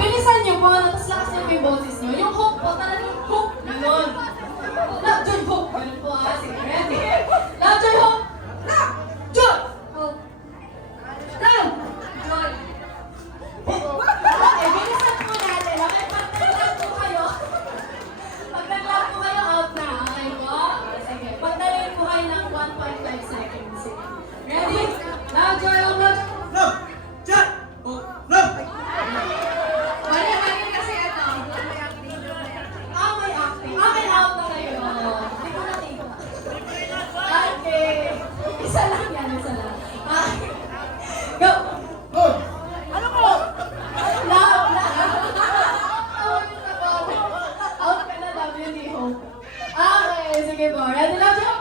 Bilisan niyo po, tapos lakas niyo po yung boses niyo. Yung hope po, talagang hope. Yun. Love, joy, hope. Yun po, sige, ready? Love, joy, hope. Love, joy, hope. Love, joy. Okay, bilisan po natin. Okay, pag nag-love po kayo, pag nag-love po kayo, out na. Okay po? Sige, pagdalhin po kayo ng 1.5 seconds. Sige. Ready? Love, joy, hope, love, joy. Love! Joy! Oh, love! Wala lagi kasi ito. May acting. May out na kayo. Hindi ko nakita. Okay. Isa lang yan, isa lang. Okay. Go! Oh! Love, love. Out ka na, love yun, di hope. Okay, sige po. Ready, love, joy?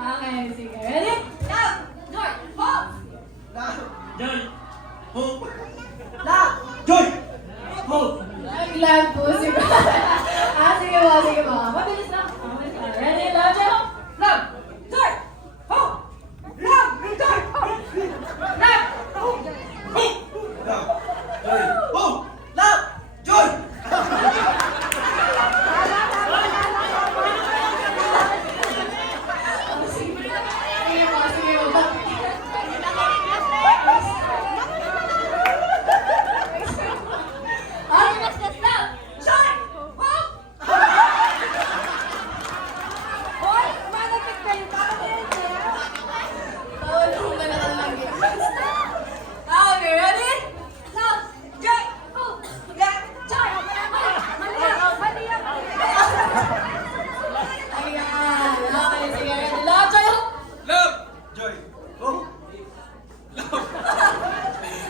Okay, sige. Ready? Love, joy, hope. Love! Joy! Hope! Love. Joy! Hope! Nag-lag po si sige po, sige po. Mabilis lang. Ready, love, joy, hope. Love, joy, hope. Love, joy, hope. Love, hope. Love! Joy! Hope! Love! Joy! Sige po, sige po. Okay, ready? Love, joy, hope, love, joy. Ayan. Okay, sige. Ready? Love, joy, hope. Love! Joy! Hope!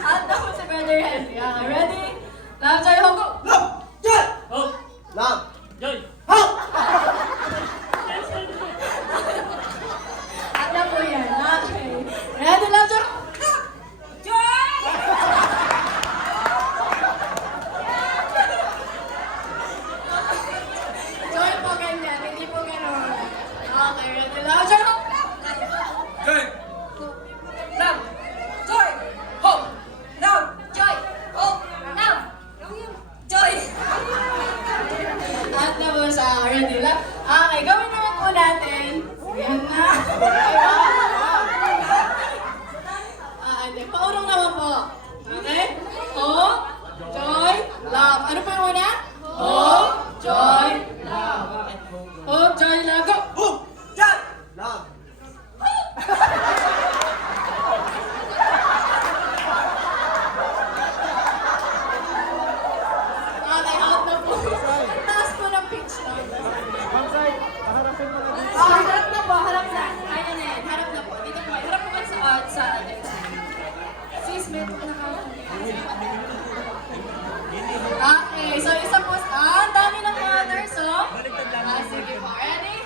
At ako si Brother Henry. Okay, ready? Love, joy, hope, go. Love! Joy! Hope! Love! Joy! Hope! At na po yan. Okay. Ready, love, joy, hope. Love, joy! Joy po ganyan, hindi po ganun. Okay, ready, love, joy, hope. Joy! Love, joy, hope. Love, joy, hope. Love, joy. At na po sa ready, love. Okay, gawin naman po natin. Yan na. Hindi. Paurong naman po. Okay? Hope, joy, love. Ano pa yung una? Hope, joy, love. Okay. Hope, joy, love. Go! Hope! Joy! Love! Okay, out na po. Ang taas po ng pitch na. Harap na po, harap na. Ayan na yan, harap na po. Dito po, harap po kayo sa atin. Sis, may po Okay, so isa po, ang dami ng others, oh. Sige po, ready?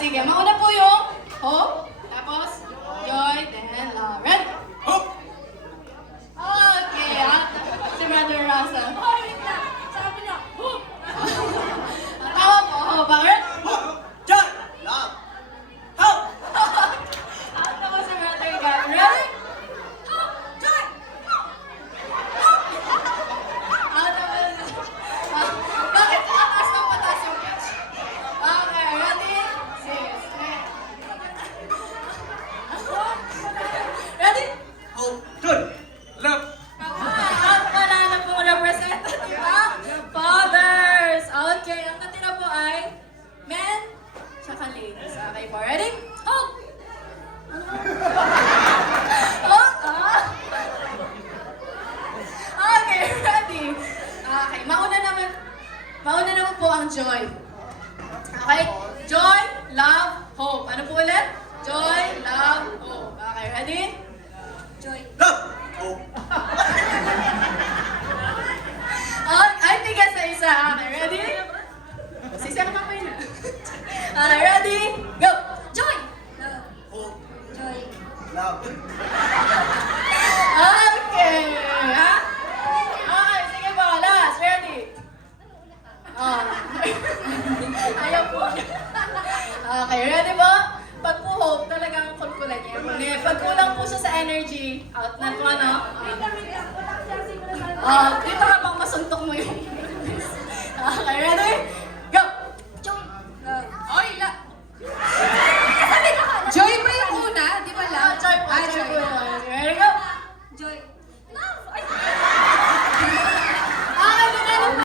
Sige, mauna po yung hope, tapos joy, then love. Ready? Hope! Okay, si Brother Russell. Oh, wait lang. Sabi niya, hope. Tawa po, oh, bakit? Hope! Joy! Love! Hope! Ano po si Brother Gary? Ready? Hope, joy, hope. Ano po bakit pataas ng pataas yung pitch? Okay, ready? Sis. Ready? Hope! Joy! Love! At wala na po representative ang fathers. Okay, ang natira po ay men, tsaka ladies. Okay po, ready? Hope! Hope, Okay, ready? Okay, mauna naman po ang joy. Okay? Joy, love, hope. Ano po ulit? Joy, love, hope. Okay, ready? Joy. Love! Hope! Ay, tigas sa isa. Okay, ready? Sisa ka pa po yun. Okay, ready? Go! Joy! Love. Hope! Joy. Love! Okay. Ha? Okay, sige po. Last. Ready? Oh. Ayaw po. Okay, ready po? Pag po hope, talagang kulkulan niya. pag kulang po siya sa energy, out na po, ano? Dito ka bang masuntok mo yung... Okay, ready?